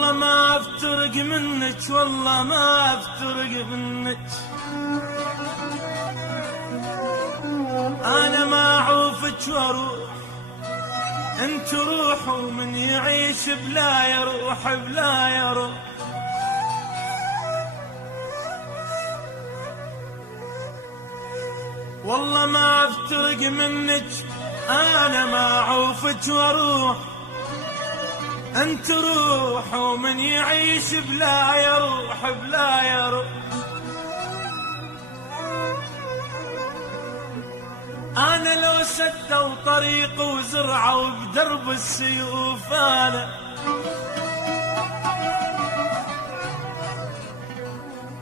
والله ما افترق منك، والله ما افترق منك. انا ما اعوفك واروح، انت روح، ومن يعيش بلا يروح بلا يروح. والله ما افترق منك، انا ما اعوفك واروح، انت روح، ومن يعيش بلا يروح بلا يروح. انا لو سدوا طريق وزرعوا بدرب السيوف،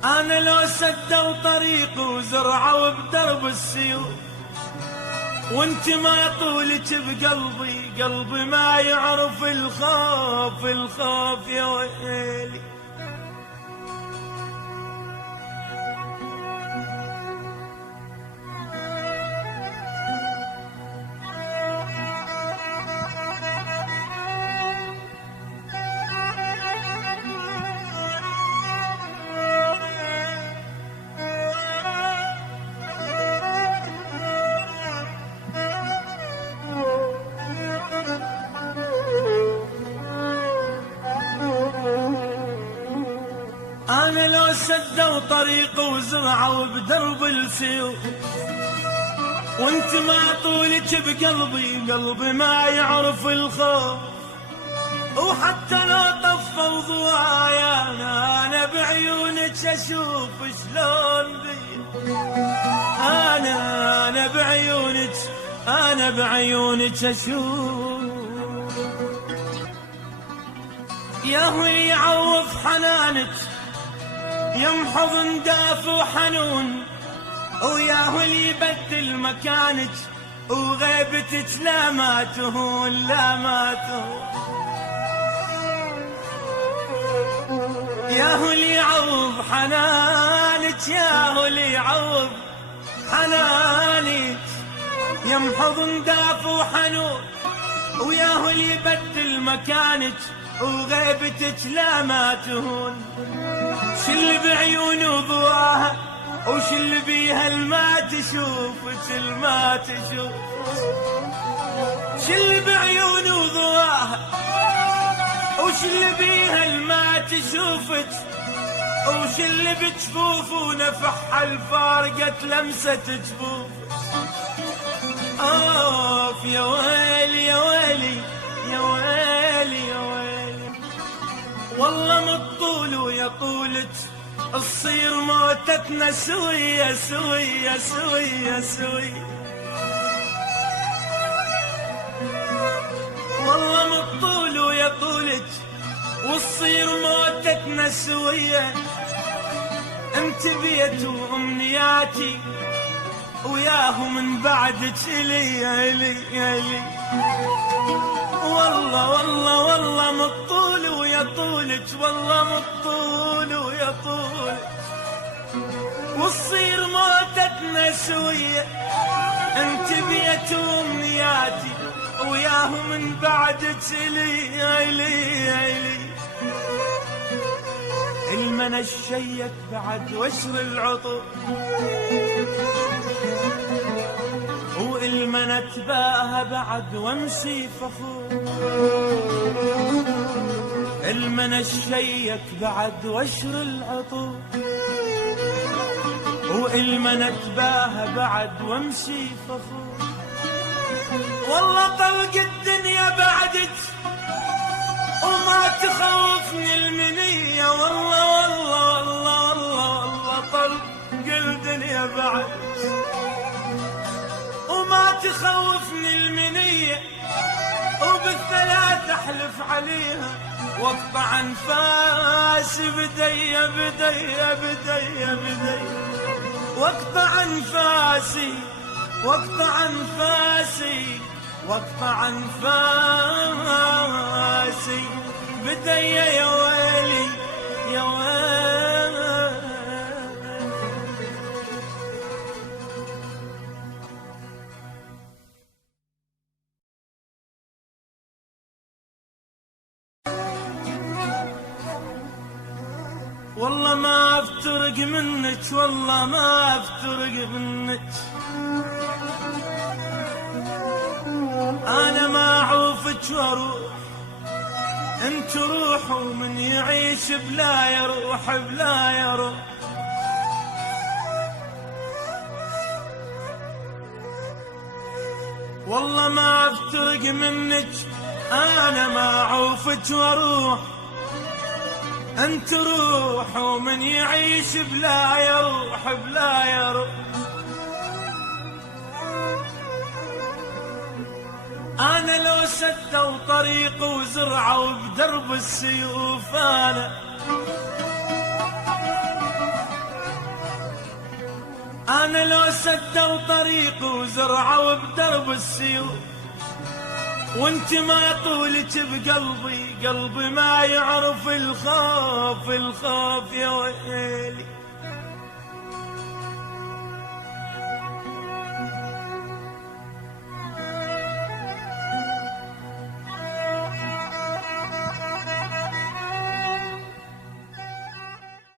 انا لو سدوا طريق وزرعوا بدرب السيوف، وانت ما يطولك بقلبي، قلبي ما يعرف الخوف الخوف يا ويلي. أنا لو سدوا طريق وزرعوا بدرب السيوف، وانت ما طولك بقلبي، قلبي ما يعرف الخوف. وحتى لو طفوا ضوايا أنا بعيونك أشوف شلون بي. أنا بعيونك، أنا بعيونك أشوف. يا هو يعوف حنانك، يمحض دافع وحنون، ويا هو اللي يبدل مكانك، وغيبتك لا ما تهون لا ما تهون. يا هو اللي يعوض حنانك، يا هو اللي يعوض حنانك، يمحض دافع وحنون، ويا هو اللي يبدل مكانك، وغيبتك لا ما تهون. شل بعيون ضواها، وشل بيها الما تشوفك الما تشوف. شل بعيون ضواها، وشل بيها الما تشوفك، وشل بجفوف ونفح الفارقة لمسة جفوفك. اوف يا ويلي يا ويلي يا ويلي يا ويلي. والله مطول ويا طولك تصير موتتنا سوية سوية سوية سوية. والله مطول ويا طولك وتصير موتتنا سوية. انت بيت وامنياتي وياه من بعدك إلي إلي إلي. والله والله والله مطول ويا طولك، والله مطول ويا طولك وتصير موتتنا سوية. انت بيت وامنياتي وياه من بعدك إلي إلي إلي. المنى الشيك بعد وشر العطر، والمنى تباهى بعد وامشي فخور. المنى الشيك بعد وشر العطر، والمنى تباهى بعد وامشي فخور. والله طلق الدنيا بعدك وما تخوفني المنية. والله والله والله والله والله طلق الدنيا بعدك وما تخوفني المنية. وبالثلاث احلف عليها واقطع انفاسي بدي بدي بدي بدي. واقطع انفاسي واقطع انفاسي واقطع انفاسي بدي يا ويلي يا ويلي. والله ما افترق منك، والله ما افترق منك. انا ما اعوفك واروح، انت روح ومن يعيش بلا يروح بلا يروح. والله ما افترق منك، انا ما اعوفك واروح، انت روح ومن يعيش بلا يروح بلا يروح. انا لو سدوا طريق وزرعوا بدرب السيوف، انا لو سدوا طريق وزرعوا بدرب السيوف، وانت ما طولك بقلبي، قلبي ما يعرف الخوف الخوف يا ويلي.